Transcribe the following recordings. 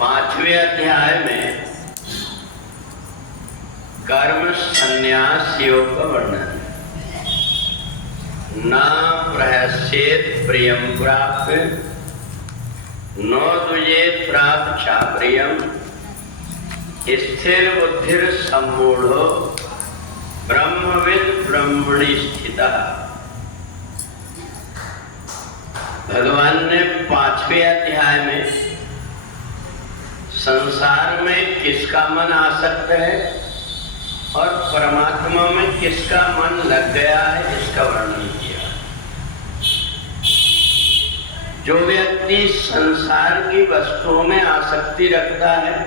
5वें अध्याय में कर्म संन्यास योग का वर्णन। न प्रहस्येत प्रियम प्राप्त नो दुजेत प्राप्त चाप्रियम स्थिर बुद्धिर सम्मूढ़ो ब्रह्मविद ब्रह्मणि स्थितः। भगवान ने 5वें अध्याय में संसार में किसका मन आसक्त है और परमात्मा में किसका मन लग गया है इसका वर्णन किया। जो व्यक्ति संसार की वस्तुओं में आसक्ति रखता है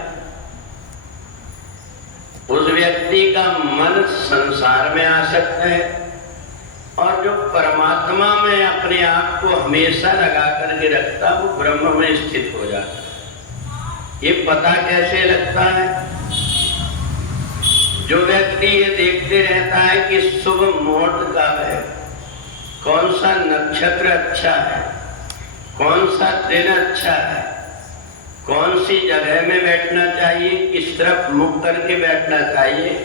उस व्यक्ति का मन संसार में आसक्त है, और जो परमात्मा में अपने आप को हमेशा लगा करके रखता वो ब्रह्म में स्थित हो जाता है। ये पता कैसे लगता है? जो व्यक्ति ये देखते रहता है कि शुभ मुहूर्त कब है, कौन सा नक्षत्र अच्छा है, कौन सा दिन अच्छा है, कौन सी जगह में बैठना चाहिए, किस तरफ मुख करके बैठना चाहिए,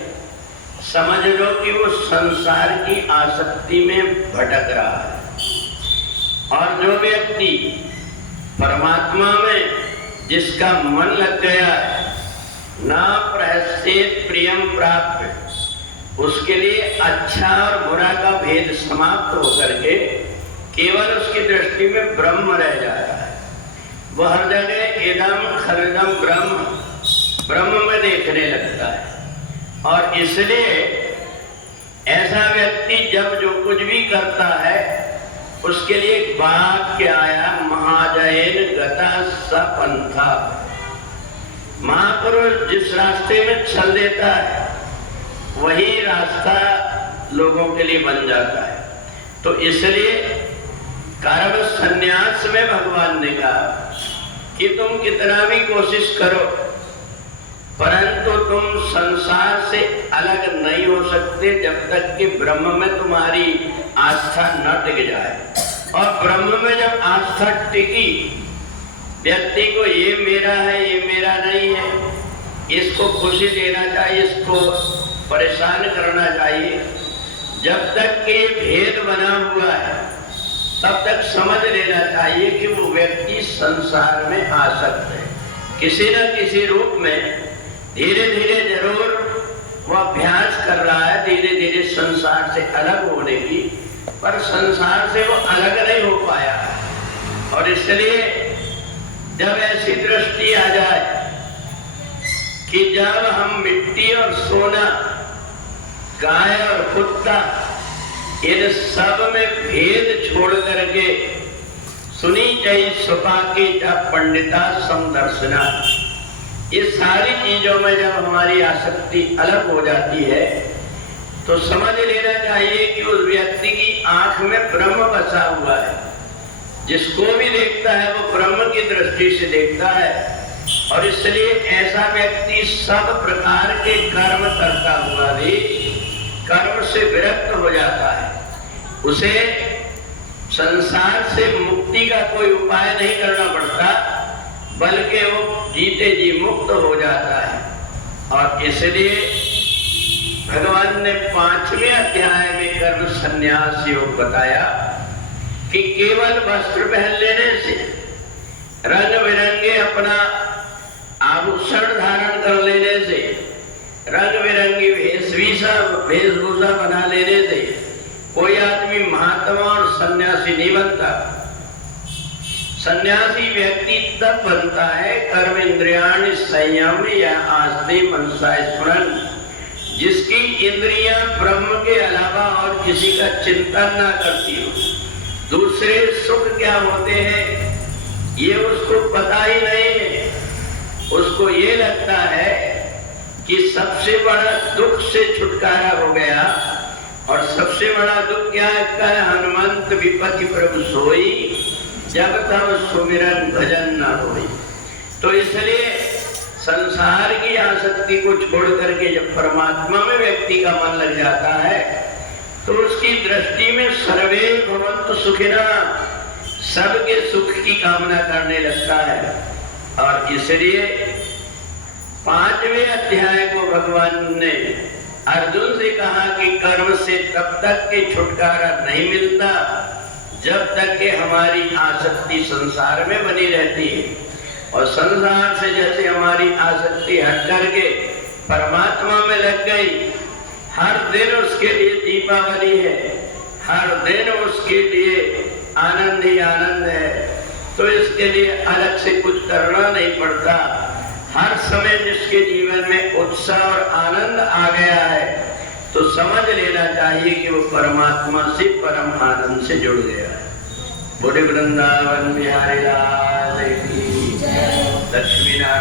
समझ लो कि वो संसार की आसक्ति में भटक रहा है। और जो व्यक्ति परमात्मा में जिसका मन लग गया है, ना प्रहस्येत प्रियम प्राप्त, उसके लिए अच्छा और बुरा का भेद समाप्त होकर के केवल उसकी दृष्टि में ब्रह्म रह जाता है। वह हर जगह इदम खलदम ब्रह्म ब्रह्म में देखने लगता है। और इसलिए ऐसा व्यक्ति जब जो कुछ भी करता है उसके लिए एक वाक्य आया, महाजयन गता सपंथा। महापुरुष जिस रास्ते में चल देता है वही रास्ता लोगों के लिए बन जाता है। तो इसलिए कर्म संन्यास में भगवान ने कहा कि तुम कितना भी कोशिश करो परंतु तुम संसार से अलग नहीं हो सकते जब तक कि ब्रह्म में तुम्हारी आस्था न टिक जाए। और ब्रह्म में जब आस्था टिकी, व्यक्ति को ये मेरा है ये मेरा नहीं है, इसको खुशी देना चाहिए, इसको परेशान करना चाहिए, जब तक कि ये भेद बना हुआ है तब तक समझ लेना चाहिए कि वो व्यक्ति संसार में आसक्त है। किसी न किसी रूप में धीरे धीरे जरूर वो अभ्यास कर रहा है, धीरे धीरे संसार से अलग होने की, पर संसार से वो अलग नहीं हो पाया। और इसलिए जब ऐसी दृष्टि आ जाए कि जब हम मिट्टी और सोना, गाय और कुत्ता, इन सब में भेद छोड़ करके सुनी चाहिए सुपा की जब पंडिता समदर्शना, ये सारी चीजों में जब हमारी आसक्ति अलग हो जाती है तो समझ लेना चाहिए कि उस व्यक्ति की आंख में ब्रह्म बसा हुआ है। जिसको भी देखता है वो ब्रह्म की दृष्टि से देखता है। और इसलिए ऐसा व्यक्ति सब प्रकार के कर्म करता हुआ भी कर्म से विरक्त हो जाता है। उसे संसार से मुक्ति का कोई उपाय नहीं करना पड़ता, बल्कि वो जीते जी मुक्त हो जाता है। और इसलिए भगवान ने 5वें अध्याय में कर्म संन्यास योग बताया कि केवल वस्त्र पहन लेने से, रंग बिरंगे अपना आभूषण धारण कर लेने से, रंग बिरंगी वेशभूषा बना लेने से कोई आदमी महात्मा और सन्यासी नहीं बनता। सन्यासी व्यक्ति तब बनता है कर्म इंद्रियाणि संयम या आस्ते मनसा स्मरण, जिसकी इंद्रियां ब्रह्म के अलावा और किसी का चिंतन ना करती हो। दूसरे सुख क्या होते हैं ये उसको पता ही नहीं है। उसको ये लगता है कि सबसे बड़ा दुख से छुटकारा हो गया, और सबसे बड़ा दुख क्या है? हनुमंत विपत्ति प्रभु सोई, जब तब सुमिरन भजन न होई। तो इसलिए संसार की आसक्ति को छोड़ करके जब परमात्मा में व्यक्ति का मन लग जाता है तो उसकी दृष्टि में सर्वे भवन्तु सुखिनः, सबके सुख की कामना करने लगता है। और इसलिए 5वें अध्याय को भगवान ने अर्जुन से कहा कि कर्म से तब तक के छुटकारा नहीं मिलता जब तक कि हमारी आसक्ति संसार में बनी रहती है, और संसार से जैसे हमारी आसक्ति हट करके परमात्मा में लग गई, हर दिन उसके लिए दीपावली है, हर दिन उसके लिए आनंद ही आनंद है, तो इसके लिए अलग से कुछ करना नहीं पड़ता। हर समय जिसके जीवन में उत्साह और आनंद आ गया है तो समझ लेना चाहिए कि वो परमात्मा से परम आनंद से जुड़ गया है। बोले वृंदावन बिहारी लाल की, लक्ष्मी नारायण।